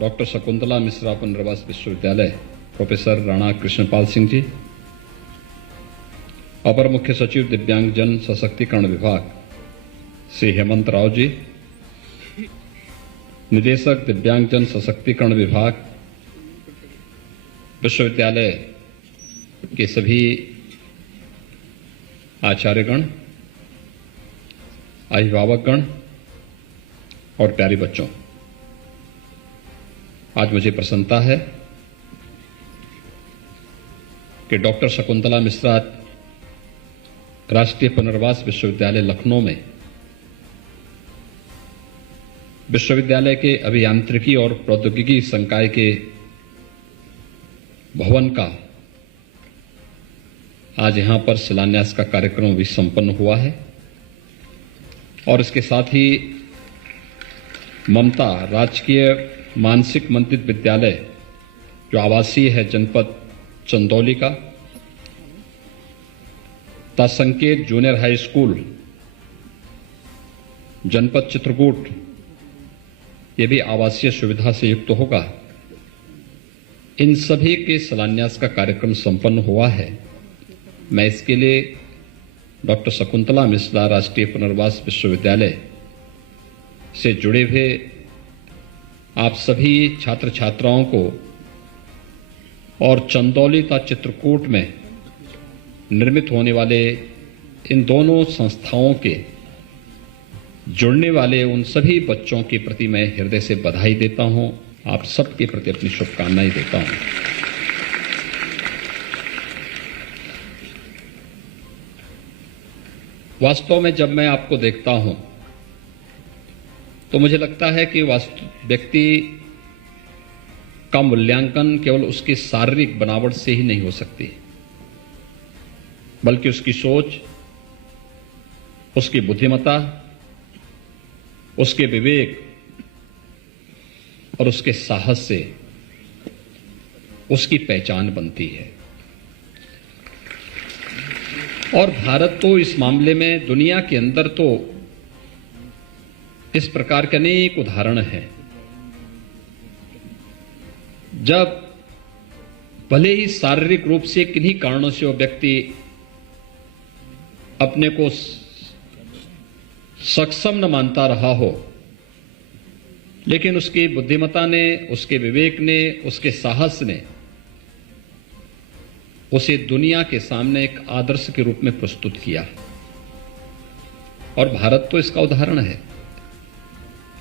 Doctor Shakuntala Mishra पुनर्वास विश्वविद्यालय professor Rana Krishanpal Singh ji, अपर मुख्य सचिव दिव्यांगजन सशक्तिकरण विभाग श्री हेमंत राव जी, निदेशक दिव्यांगजन सशक्तिकरण विभाग विश्वविद्यालय के सभी आचार्यगण, अभिभावकगण और प्यारे बच्चों, आज मुझे प्रसन्नता है कि डॉक्टर शकुंतला मिश्रा राष्ट्रीय पुनर्वास विश्वविद्यालय लखनऊ में विश्वविद्यालय के अभियांत्रिकी और प्रौद्योगिकी संकाय के भवन का आज यहां पर शिलान्यास का कार्यक्रम भी संपन्न हुआ है और इसके साथ ही ममता राजकीय मानसिक मंदिर विद्यालय जो आवासीय है जनपद चंदौली का, संकेत जूनियर हाई स्कूल जनपद चित्रकूट, ये भी आवासीय सुविधा से युक्त होगा। इन सभी के शिलान्यास का कार्यक्रम संपन्न हुआ है। मैं इसके लिए डॉक्टर शकुंतला मिश्रा राष्ट्रीय पुनर्वास विश्वविद्यालय से जुड़े हुए आप सभी छात्र छात्राओं को और चंदौली तथा चित्रकूट में निर्मित होने वाले इन दोनों संस्थाओं के जुड़ने वाले उन सभी बच्चों के प्रति मैं हृदय से बधाई देता हूं। आप सबके प्रति अपनी शुभकामनाएं देता हूं। वास्तव में जब मैं आपको देखता हूं तो मुझे लगता है कि व्यक्ति का मूल्यांकन केवल उसकी शारीरिक बनावट से ही नहीं हो सकती, बल्कि उसकी सोच, उसकी बुद्धिमत्ता, उसके विवेक और उसके साहस से उसकी पहचान बनती है। और भारत तो इस मामले में दुनिया के अंदर तो इस प्रकार के अनेक उदाहरण हैं। जब भले ही शारीरिक रूप से किन्हीं कारणों से वो व्यक्ति अपने को सक्षम न मानता रहा हो, लेकिन उसकी बुद्धिमत्ता ने, उसके विवेक ने, उसके साहस ने उसे दुनिया के सामने एक आदर्श के रूप में प्रस्तुत किया। और भारत तो इसका उदाहरण है।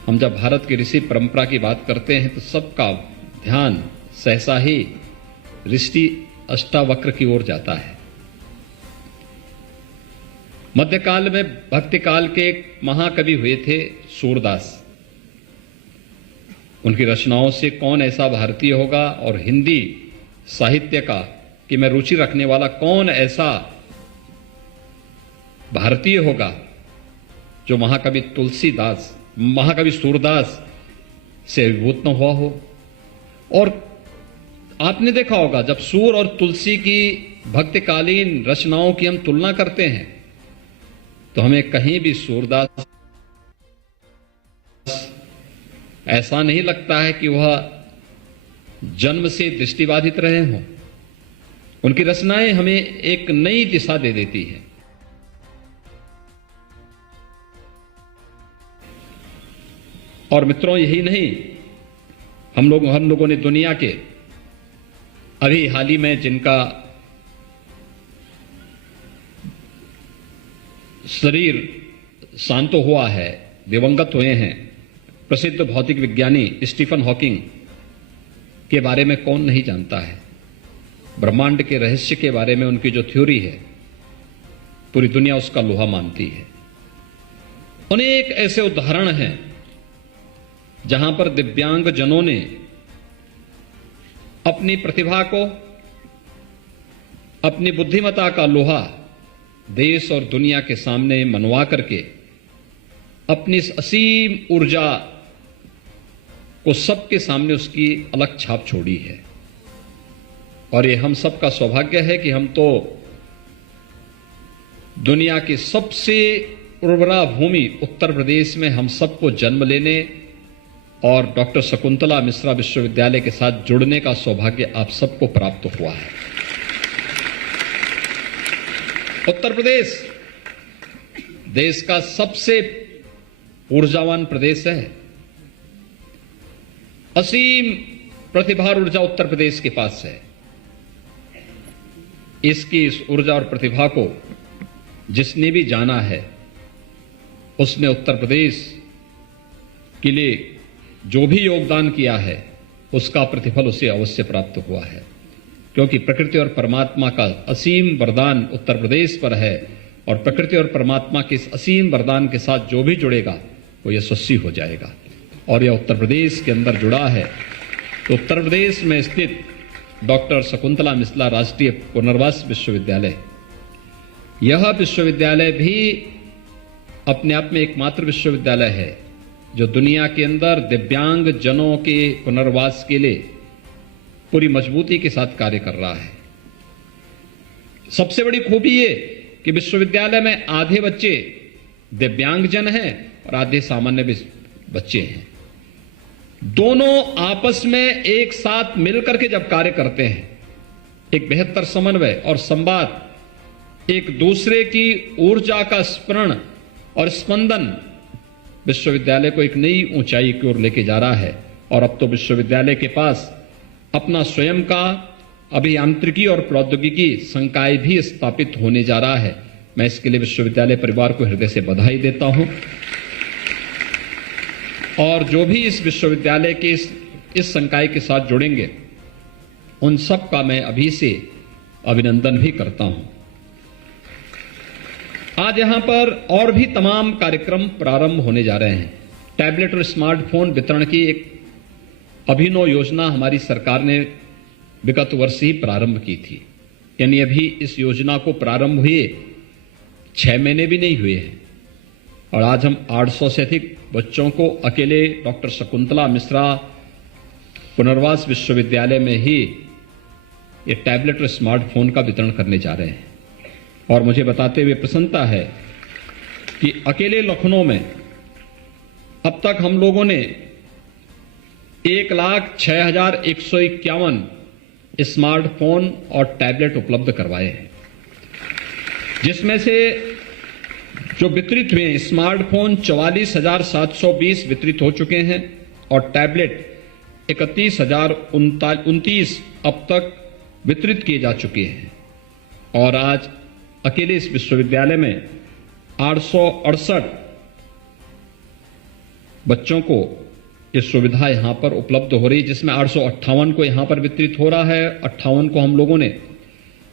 हम जब भारत की ऋषि परंपरा की बात करते हैं तो सबका ध्यान सहसा ही ऋषि अष्टावक्र की ओर जाता है। मध्यकाल में भक्ति काल के एक महाकवि हुए थे सूरदास। उनकी रचनाओं से कौन ऐसा भारतीय होगा और हिंदी साहित्य का कि मैं रुचि रखने वाला कौन ऐसा भारतीय होगा जो महाकवि सूरदास से विभूत न हुआ हो। और आपने देखा होगा जब सूर और तुलसी की भक्तिकालीन रचनाओं की हम तुलना करते हैं तो हमें कहीं भी सूरदास ऐसा नहीं लगता है कि वह जन्म से दृष्टिबाधित रहे हों। उनकी रचनाएं हमें एक नई दिशा दे देती है। और मित्रों, यही नहीं, हम लोगों ने दुनिया के अभी हाल ही में जिनका शरीर शांत हुआ है, दिवंगत हुए हैं, प्रसिद्ध भौतिक विज्ञानी स्टीफन हॉकिंग के बारे में कौन नहीं जानता है। ब्रह्मांड के रहस्य के बारे में उनकी जो थ्योरी है, पूरी दुनिया उसका लोहा मानती है। अनेक ऐसे उदाहरण हैं जहां पर दिव्यांग जनों ने अपनी प्रतिभा को, अपनी बुद्धिमत्ता का लोहा देश और दुनिया के सामने मनवा करके अपनी इस असीम ऊर्जा को सबके सामने उसकी अलग छाप छोड़ी है। और ये हम सबका सौभाग्य है कि हम तो दुनिया की सबसे उर्वरा भूमि उत्तर प्रदेश में हम सबको जन्म लेने और डॉक्टर शकुंतला मिश्रा विश्वविद्यालय के साथ जुड़ने का सौभाग्य आप सबको प्राप्त हुआ है। उत्तर प्रदेश देश का सबसे ऊर्जावान प्रदेश है। असीम प्रतिभा और ऊर्जा उत्तर प्रदेश के पास है। इसकी इस ऊर्जा और प्रतिभा को जिसने भी जाना है उसने उत्तर प्रदेश के लिए जो भी योगदान किया है उसका प्रतिफल उसे अवश्य प्राप्त हुआ है, क्योंकि प्रकृति और परमात्मा का असीम वरदान उत्तर प्रदेश पर है और प्रकृति और परमात्मा के इस असीम वरदान के साथ जो भी जुड़ेगा वो यशस्वी हो जाएगा। और यह उत्तर प्रदेश के अंदर जुड़ा है तो उत्तर प्रदेश में स्थित डॉक्टर शकुंतला मिश्रा राष्ट्रीय पुनर्वास विश्वविद्यालय, यह विश्वविद्यालय भी अपने आप में एकमात्र विश्वविद्यालय है जो दुनिया के अंदर दिव्यांग जनों के पुनर्वास के लिए पूरी मजबूती के साथ कार्य कर रहा है। सबसे बड़ी खूबी ये कि विश्वविद्यालय में आधे बच्चे दिव्यांगजन हैं और आधे सामान्य बच्चे हैं। दोनों आपस में एक साथ मिलकर के जब कार्य करते हैं, एक बेहतर समन्वय और संवाद, एक दूसरे की ऊर्जा का स्मरण और स्पंदन विश्वविद्यालय को एक नई ऊंचाई की ओर लेके जा रहा है। और अब तो विश्वविद्यालय के पास अपना स्वयं का अभियांत्रिकी और प्रौद्योगिकी संकाय भी स्थापित होने जा रहा है। मैं इसके लिए विश्वविद्यालय परिवार को हृदय से बधाई देता हूं और जो भी इस विश्वविद्यालय के इस संकाय के साथ जुड़ेंगे उन सब का मैं अभी से अभिनंदन भी करता हूं। आज यहां पर और भी तमाम कार्यक्रम प्रारंभ होने जा रहे हैं। टैबलेट और स्मार्टफोन वितरण की एक अभिनव योजना हमारी सरकार ने विगत वर्ष ही प्रारंभ की थी, यानी अभी इस योजना को प्रारंभ हुए 6 महीने भी नहीं हुए हैं और आज हम 800 से अधिक बच्चों को अकेले डॉक्टर शकुंतला मिश्रा पुनर्वास विश्वविद्यालय में ही ये टैबलेट और स्मार्टफोन का वितरण करने जा रहे हैं। और मुझे बताते हुए प्रसन्नता है कि अकेले लखनऊ में अब तक हम लोगों ने 1,06,151 स्मार्टफोन और टैबलेट उपलब्ध करवाए हैं, जिसमें से जो वितरित हुए स्मार्टफोन 44,720 वितरित हो चुके हैं और टैबलेट 31,029 अब तक वितरित किए जा चुके हैं। और आज अकेले इस विश्वविद्यालय में 868 बच्चों को ये सुविधा यहां पर उपलब्ध हो रही है, जिसमें 858 को यहां पर वितरित हो रहा है। 58 को हम लोगों ने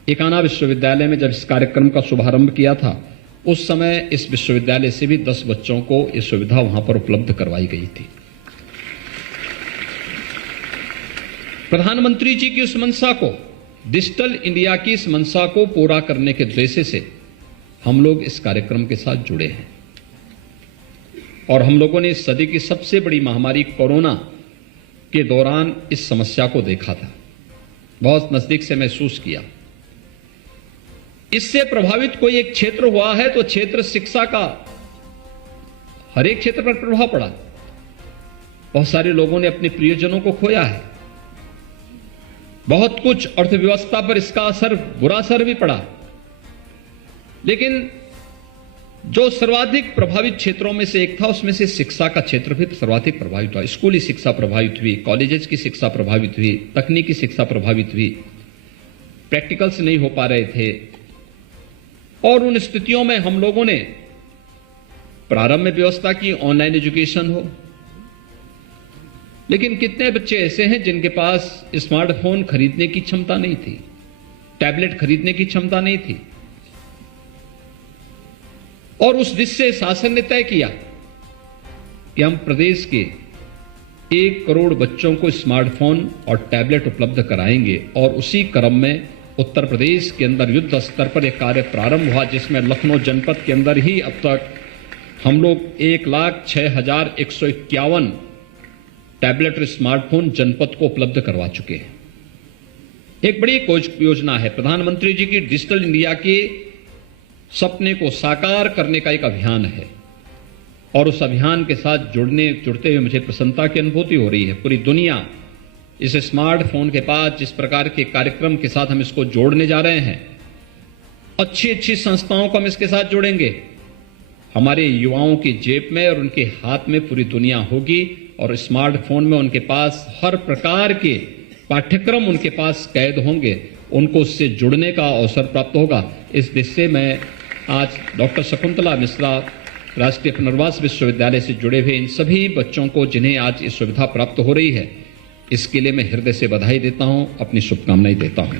एकाना विश्वविद्यालय में जब इस कार्यक्रम का शुभारंभ किया था उस समय इस विश्वविद्यालय से भी 10 बच्चों को ये सुविधा वहां पर उपलब्ध करवाई गई थी। प्रधानमंत्री जी की उस मंशा को, डिजिटल इंडिया की इस मंशा को पूरा करने के उद्देश्य से हम लोग इस कार्यक्रम के साथ जुड़े हैं और हम लोगों ने इस सदी की सबसे बड़ी महामारी कोरोना के दौरान इस समस्या को देखा था, बहुत नजदीक से महसूस किया। इससे प्रभावित कोई एक क्षेत्र हुआ है तो क्षेत्र शिक्षा का हर एक क्षेत्र पर प्रभाव पड़ा। बहुत सारे लोगों ने अपने प्रियजनों को खोया है, बहुत कुछ अर्थव्यवस्था पर इसका असर, बुरा असर भी पड़ा। लेकिन जो सर्वाधिक प्रभावित क्षेत्रों में से एक था उसमें से शिक्षा का क्षेत्र भी सर्वाधिक प्रभावित हुआ। स्कूली शिक्षा प्रभावित हुई, कॉलेजेस की शिक्षा प्रभावित हुई, तकनीकी शिक्षा प्रभावित हुई, प्रैक्टिकल्स नहीं हो पा रहे थे। और उन स्थितियों में हम लोगों ने प्रारंभ में व्यवस्था की ऑनलाइन एजुकेशन हो, लेकिन कितने बच्चे ऐसे हैं जिनके पास स्मार्टफोन खरीदने की क्षमता नहीं थी, टैबलेट खरीदने की क्षमता नहीं थी। और उस दृष्टि से शासन ने तय किया कि हम प्रदेश के 1 करोड़ बच्चों को स्मार्टफोन और टैबलेट उपलब्ध कराएंगे। और उसी क्रम में उत्तर प्रदेश के अंदर युद्ध स्तर पर यह कार्य प्रारंभ हुआ, जिसमें लखनऊ जनपद के अंदर ही अब तक हम लोग 1,06,151 टैबलेट और स्मार्टफोन जनपद को उपलब्ध करवा चुके हैं। एक बड़ी योजना है, प्रधानमंत्री जी की डिजिटल इंडिया के सपने को साकार करने का एक अभियान है और उस अभियान के साथ जुड़ते हुए मुझे प्रसन्नता की अनुभूति हो रही है। पूरी दुनिया इस स्मार्टफोन के पास जिस प्रकार के कार्यक्रम के साथ हम इसको जोड़ने जा रहे हैं, अच्छी अच्छी संस्थाओं को हम इसके साथ जोड़ेंगे। हमारे युवाओं की जेब में और उनके हाथ में पूरी दुनिया होगी और स्मार्टफोन में उनके पास हर प्रकार के पाठ्यक्रम उनके पास कैद होंगे, उनको उससे जुड़ने का अवसर प्राप्त होगा। इस दिशा से मैं आज डॉक्टर शकुंतला मिश्रा राष्ट्रीय पुनर्वास विश्वविद्यालय से जुड़े हुए इन सभी बच्चों को जिन्हें आज ये सुविधा प्राप्त हो रही है, इसके लिए मैं हृदय से बधाई देता हूं, अपनी शुभकामनाएं देता हूं।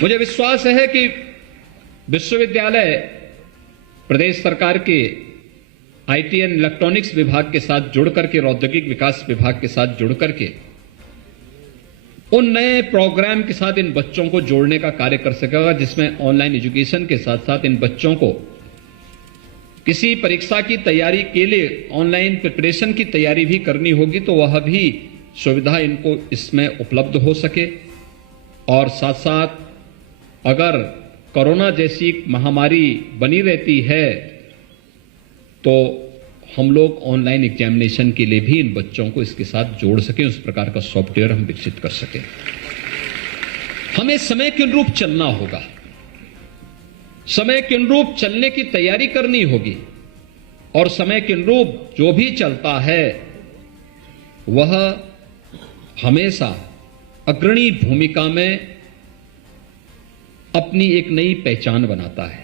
मुझे विश्वास है कि विश्वविद्यालय प्रदेश सरकार के आईटी एंड इलेक्ट्रॉनिक्स विभाग के साथ जुड़कर के, औद्योगिक विकास विभाग के साथ जुड़कर के उन नए प्रोग्राम के साथ इन बच्चों को जोड़ने का कार्य कर सकेगा, जिसमें ऑनलाइन एजुकेशन के साथ साथ इन बच्चों को किसी परीक्षा की तैयारी के लिए ऑनलाइन प्रिपरेशन की तैयारी भी करनी होगी, तो वह भी सुविधा इनको इसमें उपलब्ध हो सके। और साथ साथ अगर कोरोना जैसी महामारी बनी रहती है तो हम लोग ऑनलाइन एग्जामिनेशन के लिए भी इन बच्चों को इसके साथ जोड़ सकें, उस प्रकार का सॉफ्टवेयर हम विकसित कर सकें। हमें समय के अनुरूप चलना होगा, समय के अनुरूप चलने की तैयारी करनी होगी और समय के अनुरूप जो भी चलता है वह हमेशा अग्रणी भूमिका में अपनी एक नई पहचान बनाता है।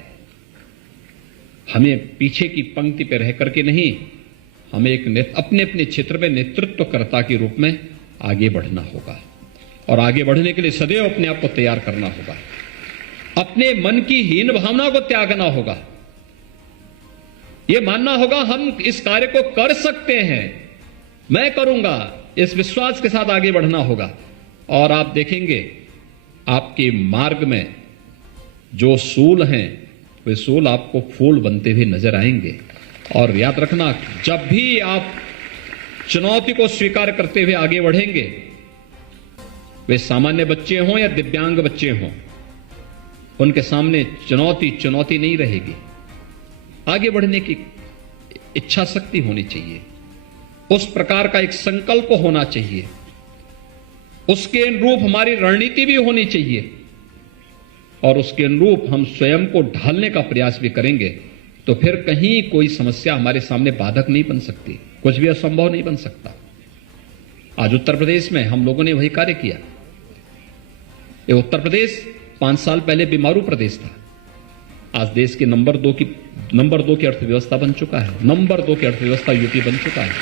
हमें पीछे की पंक्ति पर रह करके नहीं, हमें एक अपने अपने क्षेत्र में नेतृत्वकर्ता के रूप में आगे बढ़ना होगा और आगे बढ़ने के लिए सदैव अपने आप को तैयार करना होगा। अपने मन की हीन भावना को त्यागना होगा, यह मानना होगा हम इस कार्य को कर सकते हैं, मैं करूंगा, इस विश्वास के साथ आगे बढ़ना होगा। और आप देखेंगे आपके मार्ग में जो सूल हैं वे सूल आपको फूल बनते हुए नजर आएंगे। और याद रखना, जब भी आप चुनौती को स्वीकार करते हुए आगे बढ़ेंगे, वे सामान्य बच्चे हों या दिव्यांग बच्चे हों, उनके सामने चुनौती नहीं रहेगी। आगे बढ़ने की इच्छा शक्ति होनी चाहिए, उस प्रकार का एक संकल्प होना चाहिए, उसके अनुरूप हमारी रणनीति भी होनी चाहिए और उसके अनुरूप हम स्वयं को ढालने का प्रयास भी करेंगे, तो फिर कहीं कोई समस्या हमारे सामने बाधक नहीं बन सकती, कुछ भी असंभव नहीं बन सकता। आज उत्तर प्रदेश में हम लोगों ने वही कार्य किया। ये उत्तर प्रदेश 5 साल पहले बीमारू प्रदेश था, आज देश के नंबर 2 की अर्थव्यवस्था बन चुका है। नंबर 2 की अर्थव्यवस्था यूपी बन चुका है।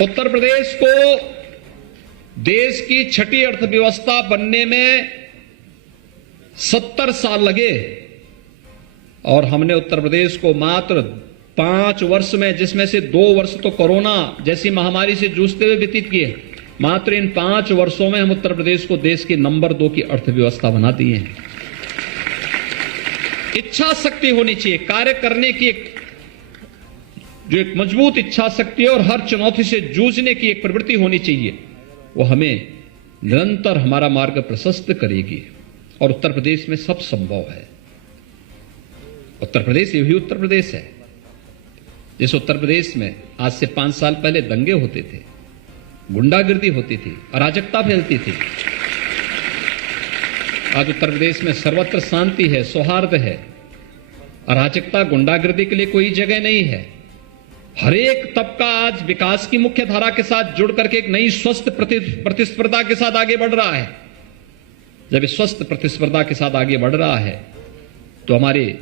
उत्तर प्रदेश को देश की 6ठी अर्थव्यवस्था बनने में 70 साल लगे और हमने उत्तर प्रदेश को मात्र 5 वर्ष में, जिसमें से 2 वर्ष तो कोरोना जैसी महामारी से जूझते हुए व्यतीत किए, मात्र इन 5 वर्षों में हम उत्तर प्रदेश को देश के नंबर 2 की अर्थव्यवस्था बना दिए हैं। इच्छा शक्ति होनी चाहिए, कार्य करने की जो एक मजबूत इच्छा शक्ति और हर चुनौती से जूझने की एक प्रवृत्ति होनी चाहिए, वो हमें निरंतर हमारा मार्ग प्रशस्त करेगी। और उत्तर प्रदेश में सब संभव है। उत्तर प्रदेश यही उत्तर प्रदेश है जिस उत्तर प्रदेश में आज से 5 साल पहले दंगे होते थे, गुंडागिर्दी होती थी, अराजकता फैलती थी। आज उत्तर प्रदेश में सर्वत्र शांति है, सौहार्द है, अराजकता गुंडागिर्दी के लिए कोई जगह नहीं है। हर एक तबका आज विकास की मुख्य धारा के साथ जुड़ करके एक नई स्वस्थ प्रतिस्पर्धा के साथ आगे बढ़ रहा है। जब स्वस्थ प्रतिस्पर्धा के साथ आगे बढ़ रहा है तो हमारे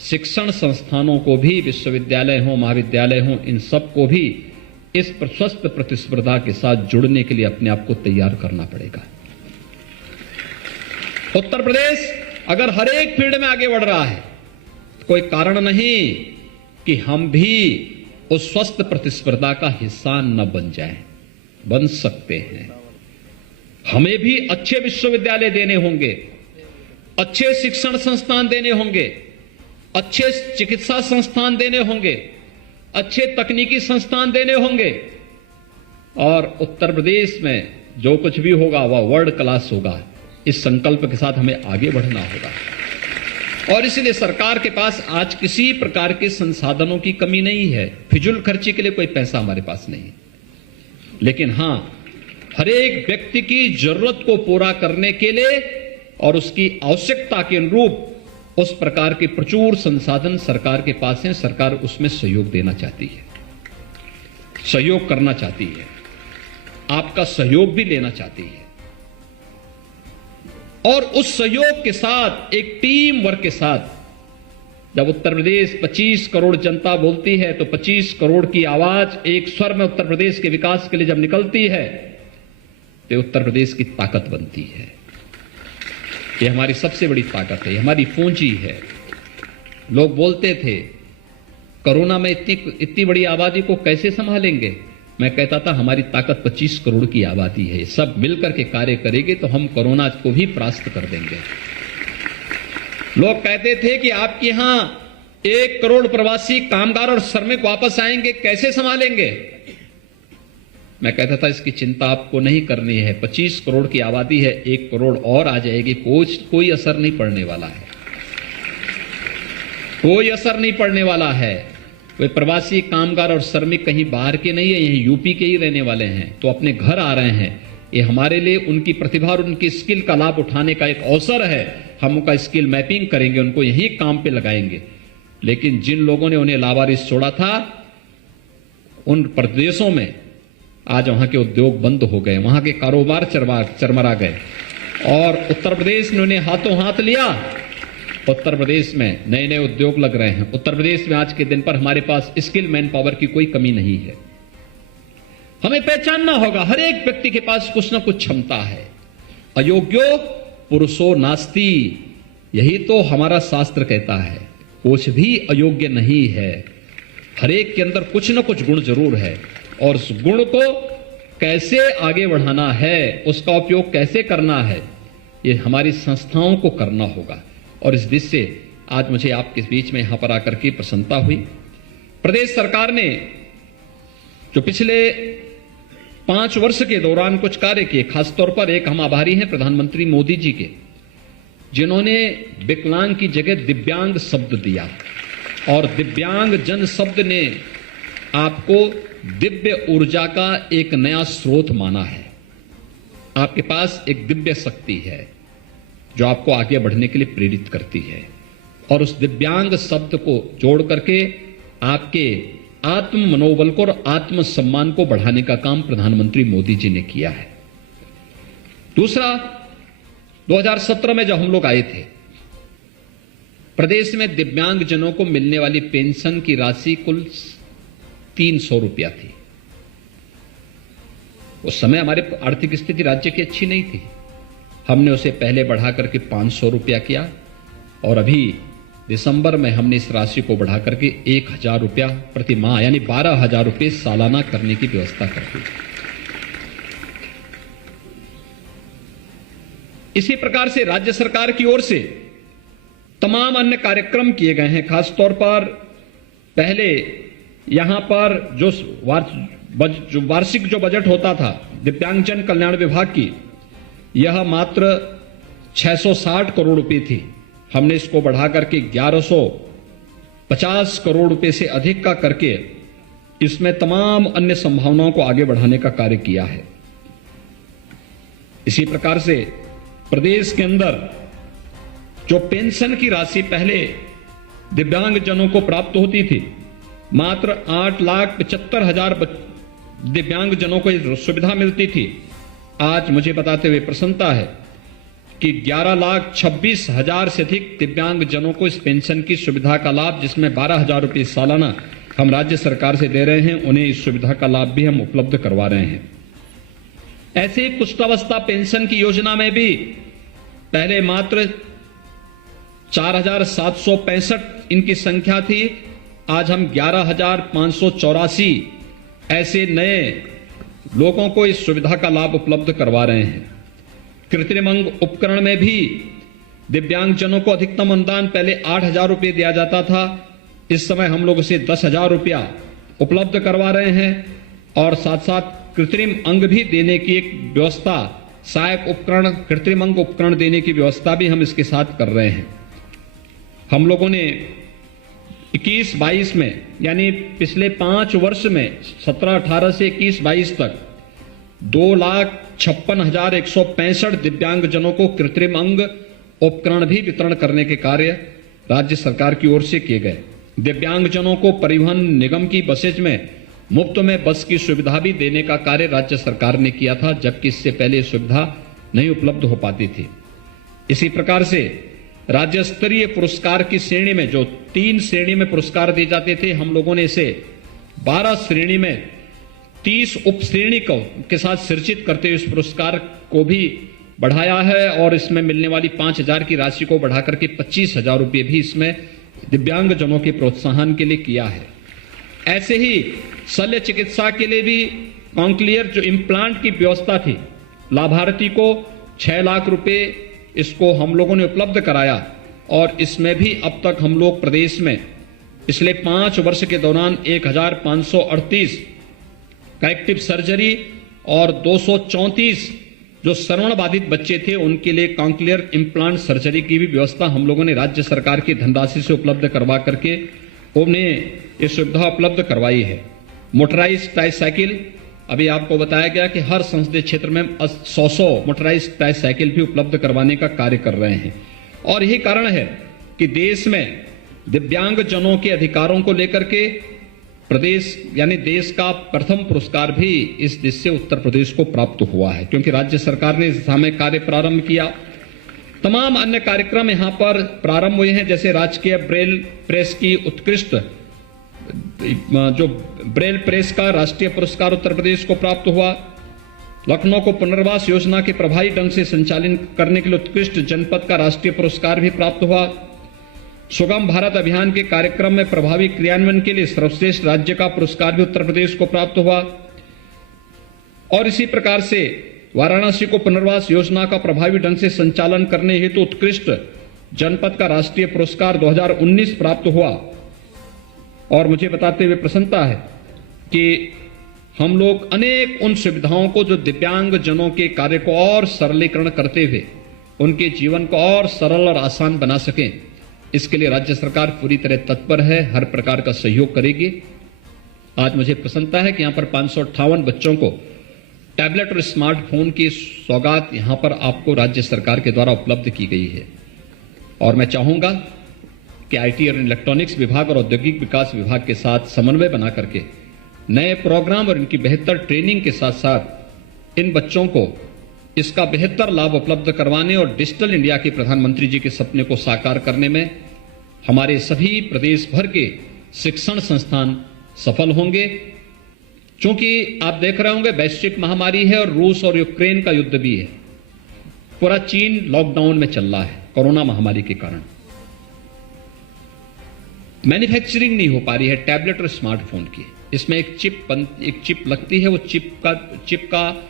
शिक्षण संस्थानों को भी, विश्वविद्यालय हो, महाविद्यालय हो, इन सबको भी इस स्वस्थ प्रतिस्पर्धा के साथ जुड़ने के लिए अपने आप को तैयार करना पड़ेगा। उत्तर प्रदेश अगर हर एक फील्ड में आगे बढ़ रहा है, कोई कारण नहीं कि हम भी उस स्वस्थ प्रतिस्पर्धा का हिस्सा न बन जाएं। बन सकते हैं। हमें भी अच्छे विश्वविद्यालय देने होंगे, अच्छे शिक्षण संस्थान देने होंगे, अच्छे चिकित्सा संस्थान देने होंगे, अच्छे तकनीकी संस्थान देने होंगे और उत्तर प्रदेश में जो कुछ भी होगा वह वर्ल्ड क्लास होगा। इस संकल्प के साथ हमें आगे बढ़ना होगा। और इसलिए सरकार के पास आज किसी प्रकार के संसाधनों की कमी नहीं है। फिजूल खर्ची के लिए कोई पैसा हमारे पास नहीं, लेकिन हां, हर एक व्यक्ति की जरूरत को पूरा करने के लिए और उसकी आवश्यकता के अनुरूप उस प्रकार के प्रचुर संसाधन सरकार के पास हैं। सरकार उसमें सहयोग देना चाहती है, सहयोग करना चाहती है, आपका सहयोग भी लेना चाहती है। और उस सहयोग के साथ, एक टीम वर्क के साथ, जब उत्तर प्रदेश 25 करोड़ जनता बोलती है तो 25 करोड़ की आवाज एक स्वर में उत्तर प्रदेश के विकास के लिए जब निकलती है तो उत्तर प्रदेश की ताकत बनती है। ये हमारी सबसे बड़ी ताकत है, हमारी पूंजी है। लोग बोलते थे कोरोना में इतनी बड़ी आबादी को कैसे संभालेंगे। मैं कहता था हमारी ताकत 25 करोड़ की आबादी है, सब मिलकर के कार्य करेंगे तो हम कोरोना को भी परास्त कर देंगे। लोग कहते थे कि आपके यहां 1 करोड़ प्रवासी कामगार और श्रमिक वापस आएंगे, कैसे संभालेंगे। मैं कहता था इसकी चिंता आपको नहीं करनी है, 25 करोड़ की आबादी है, 1 करोड़ और आ जाएगी, कोई असर नहीं पड़ने वाला है, कोई असर नहीं पड़ने वाला है। वे प्रवासी कामगार और श्रमिक कहीं बाहर के नहीं है, यही यूपी के ही रहने वाले हैं, तो अपने घर आ रहे हैं। ये हमारे लिए उनकी प्रतिभा और उनकी स्किल का लाभ उठाने का एक अवसर है। हम उनका स्किल मैपिंग करेंगे, उनको यही काम पे लगाएंगे। लेकिन जिन लोगों ने उन्हें लावारिस छोड़ा था, उन प्रदेशों में आज वहां के उद्योग बंद हो गए, वहां के कारोबार चरमरा गए और उत्तर प्रदेश ने उन्हें हाथों हाथ लिया। उत्तर प्रदेश में नए नए उद्योग लग रहे हैं। उत्तर प्रदेश में आज के दिन पर हमारे पास स्किल मैन पावर की कोई कमी नहीं है। हमें पहचानना होगा, हर एक व्यक्ति के पास कुछ ना कुछ क्षमता है। अयोग्यो पुरुषो नास्ति, यही तो हमारा शास्त्र कहता है। कुछ भी अयोग्य नहीं है, हर एक के अंदर कुछ ना कुछ गुण जरूर है और उस गुण को कैसे आगे बढ़ाना है, उसका उपयोग कैसे करना है, ये हमारी संस्थाओं को करना होगा। और इस दृष्टि से आज मुझे आपके बीच में यहां पर आकर के प्रसन्नता हुई। प्रदेश सरकार ने जो पिछले 5 वर्ष के दौरान कुछ कार्य किए, खासतौर पर एक हम आभारी हैं प्रधानमंत्री मोदी जी के, जिन्होंने विकलांग की जगह दिव्यांग शब्द दिया और दिव्यांग जन शब्द ने आपको दिव्य ऊर्जा का एक नया स्रोत माना है। आपके पास एक दिव्य शक्ति है जो आपको आगे बढ़ने के लिए प्रेरित करती है और उस दिव्यांग शब्द को जोड़ करके आपके आत्म मनोबल को और आत्म सम्मान को बढ़ाने का काम प्रधानमंत्री मोदी जी ने किया है। दूसरा, 2017 में जब हम लोग आए थे, प्रदेश में दिव्यांग जनों को मिलने वाली पेंशन की राशि कुल 300 रुपया थी। उस समय हमारे आर्थिक स्थिति राज्य की अच्छी नहीं थी। हमने उसे पहले बढ़ा करके 500 रुपया किया और अभी दिसंबर में हमने इस राशि को बढ़ा करके 1000 रुपया प्रति माह यानी 12,000 रुपये सालाना करने की व्यवस्था कर दी। इसी प्रकार से राज्य सरकार की ओर से तमाम अन्य कार्यक्रम किए गए हैं। खासतौर पर पहले यहां पर जो वार्षिक जो बजट होता था दिव्यांगजन कल्याण विभाग की, यह मात्र 660 करोड़ रुपए थी। हमने इसको बढ़ा करके 1150 करोड़ रुपए से अधिक का करके इसमें तमाम अन्य संभावनाओं को आगे बढ़ाने का कार्य किया है। इसी प्रकार से प्रदेश के अंदर जो पेंशन की राशि पहले दिव्यांग जनों को प्राप्त होती थी, मात्र 8,75,000 दिव्यांग जनों को यह सुविधा मिलती थी। आज मुझे बताते हुए प्रसन्नता है कि 11,26,000 से अधिक दिव्यांग जनों को इस पेंशन की सुविधा का लाभ, जिसमें 12,000 रुपये सालाना हम राज्य सरकार से दे रहे हैं, उन्हें इस सुविधा का लाभ भी हम उपलब्ध करवा रहे हैं। ऐसे ही कुष्ठावस्था पेंशन की योजना में भी पहले मात्र 4,765 इनकी संख्या थी, आज हम 11,584 ऐसे नए लोगों को इस सुविधा का लाभ उपलब्ध करवा रहे हैं। कृत्रिम अंग उपकरण में भी दिव्यांगजनों को अधिकतम अनुदान पहले 8,000 रुपये दिया जाता था, इस समय हम लोग उसे 10,000 रुपया उपलब्ध करवा रहे हैं और साथ साथ कृत्रिम अंग भी देने की एक व्यवस्था, सहायक उपकरण, कृत्रिम अंग उपकरण देने की व्यवस्था भी हम इसके साथ कर रहे हैं। हम लोगों ने 21-22 में यानी पिछले 5 वर्ष में 17-18 से 21-22 तक 2,56,165 दिव्यांगजनों को कृत्रिम अंग उपकरण भी वितरण करने के कार्य राज्य सरकार की ओर से किए गए। दिव्यांगजनों को परिवहन निगम की बसेज में मुफ्त में बस की सुविधा भी देने का कार्य राज्य सरकार ने किया था, जबकि इससे पहले सुविधा नहीं उपलब्ध हो पाती थी। इसी प्रकार से राज्य स्तरीय पुरस्कार की श्रेणी में जो 3 श्रेणी में पुरस्कार दिए जाते थे, हम लोगों ने इसे 12 श्रेणी में 30 उप श्रेणी के साथ सृजित करते हुए इस पुरस्कार को भी बढ़ाया है और इसमें मिलने वाली 5,000 की राशि को बढ़ाकर के 25,000 रुपये भी इसमें दिव्यांगजनों के प्रोत्साहन के लिए किया है। ऐसे ही शल्य चिकित्सा के लिए भी कॉन्क्लियर जो इम्प्लांट की व्यवस्था थी, लाभार्थी को 6 लाख रुपए इसको हम लोगों ने उपलब्ध कराया और इसमें भी अब तक हम लोग प्रदेश में पिछले 5 वर्ष के दौरान 1,538 करेक्टिव सर्जरी और 234 जो श्रवण बाधित बच्चे थे उनके लिए कॉन्क्लियर इम्प्लांट सर्जरी की भी व्यवस्था हम लोगों ने राज्य सरकार की धनराशि से उपलब्ध करवा करके उन्हें ये सुविधा उपलब्ध करवाई है। मोटराइज्ड ट्राईसाइकिल, अभी आपको बताया गया कि हर संसदीय क्षेत्र में 100 मोटराइज्ड ट्राईसाइकिल भी उपलब्ध करवाने का कार्य कर रहे हैं और यही कारण है कि देश में दिव्यांगजनों के अधिकारों को लेकर के प्रदेश यानी देश का प्रथम पुरस्कार भी इस देश से उत्तर प्रदेश को प्राप्त हुआ है, क्योंकि राज्य सरकार ने इस दिशा में कार्य प्रारंभ किया। तमाम अन्य कार्यक्रम यहां पर प्रारंभ हुए हैं, जैसे राजकीय ब्रेल प्रेस की उत्कृष्ट जो ब्रेल प्रेस का राष्ट्रीय पुरस्कार उत्तर प्रदेश को प्राप्त हुआ। लखनऊ को पुनर्वास योजना के प्रभावी ढंग से संचालन करने के लिए उत्कृष्ट जनपद का राष्ट्रीय पुरस्कार भी प्राप्त हुआ। सुगम भारत अभियान के कार्यक्रम में प्रभावी क्रियान्वयन के लिए सर्वश्रेष्ठ राज्य का पुरस्कार भी उत्तर प्रदेश को प्राप्त हुआ और इसी प्रकार से वाराणसी को पुनर्वास योजना का प्रभावी ढंग से संचालन करने हेतु उत्कृष्ट जनपद का राष्ट्रीय पुरस्कार 2019 प्राप्त हुआ। और मुझे बताते हुए प्रसन्नता है कि हम लोग अनेक उन सुविधाओं को जो दिव्यांगजनों के कार्य को और सरलीकरण करते हुए उनके जीवन को और सरल और आसान बना सकें, इसके लिए राज्य सरकार पूरी तरह तत्पर है, हर प्रकार का सहयोग करेगी। आज मुझे प्रसन्नता है कि यहां पर 558 बच्चों को टैबलेट और स्मार्टफोन की सौगात यहां पर आपको राज्य सरकार के द्वारा उपलब्ध की गई है और मैं चाहूंगा कि आईटी और इलेक्ट्रॉनिक्स विभाग और औद्योगिक विकास विभाग के साथ समन्वय बना करके नए प्रोग्राम और इनकी बेहतर ट्रेनिंग के साथ साथ इन बच्चों को इसका बेहतर लाभ उपलब्ध करवाने और डिजिटल इंडिया के प्रधानमंत्री जी के सपने को साकार करने में हमारे सभी प्रदेश भर के शिक्षण संस्थान सफल होंगे। क्योंकि आप देख रहे होंगे वैश्विक महामारी है और रूस और यूक्रेन का युद्ध भी है, पूरा चीन लॉकडाउन में चल रहा है कोरोना महामारी के कारण। मैन्युफैक्चरिंग नहीं हो पा रही है टैबलेट और स्मार्टफोन की, इसमें एक चिप लगती है, वो चिप का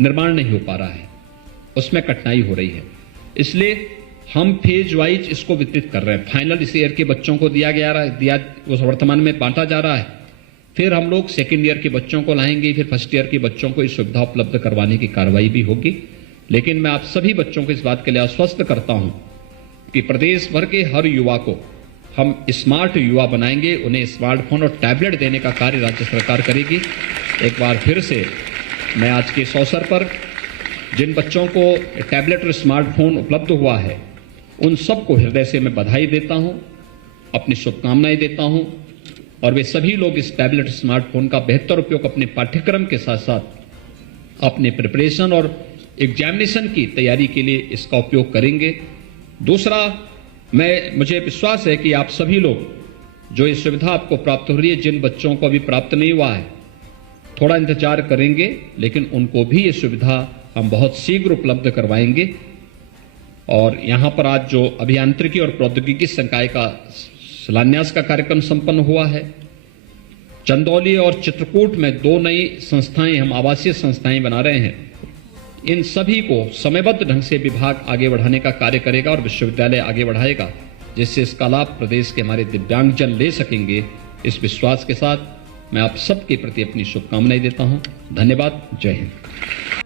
निर्माण नहीं हो पा रहा है, उसमें कठिनाई हो रही है। इसलिए हम फेज वाइज इसको वितरित कर रहे हैं। फाइनल इस ईयर के बच्चों को वो वर्तमान में बांटा जा रहा है, फिर हम लोग सेकेंड ईयर के बच्चों को लाएंगे, फिर फर्स्ट ईयर के बच्चों को इस सुविधा उपलब्ध करवाने की कार्रवाई भी होगी। लेकिन मैं आप सभी बच्चों को इस बात के लिए आश्वस्त करता हूं कि प्रदेश भर के हर युवा को हम स्मार्ट युवा बनाएंगे, उन्हें स्मार्टफोन और टैबलेट देने का कार्य राज्य सरकार करेगी। एक बार फिर से मैं आज के इस अवसर पर जिन बच्चों को टैबलेट और स्मार्टफोन उपलब्ध हुआ है उन सबको हृदय से मैं बधाई देता हूं, अपनी शुभकामनाएं देता हूं और वे सभी लोग इस टैबलेट स्मार्टफोन का बेहतर उपयोग अपने पाठ्यक्रम के साथ साथ अपने प्रिपरेशन और एग्जामिनेशन की तैयारी के लिए इसका उपयोग करेंगे। दूसरा, मुझे विश्वास है कि आप सभी लोग जो ये सुविधा आपको प्राप्त हो रही है, जिन बच्चों को अभी प्राप्त नहीं हुआ है थोड़ा इंतजार करेंगे, लेकिन उनको भी ये सुविधा हम बहुत शीघ्र उपलब्ध करवाएंगे। और यहां पर आज जो अभियांत्रिकी और प्रौद्योगिकी संकाय का शिलान्यास का कार्यक्रम संपन्न हुआ है, चंदौली और चित्रकूट में 2 नई संस्थाएं हम आवासीय संस्थाएं बना रहे हैं। इन सभी को समयबद्ध ढंग से विभाग आगे बढ़ाने का कार्य करेगा और विश्वविद्यालय आगे बढ़ाएगा, जिससे इसका लाभ प्रदेश के हमारे दिव्यांगजन ले सकेंगे। इस विश्वास के साथ मैं आप सबके प्रति अपनी शुभकामनाएं देता हूं। धन्यवाद। जय हिंद।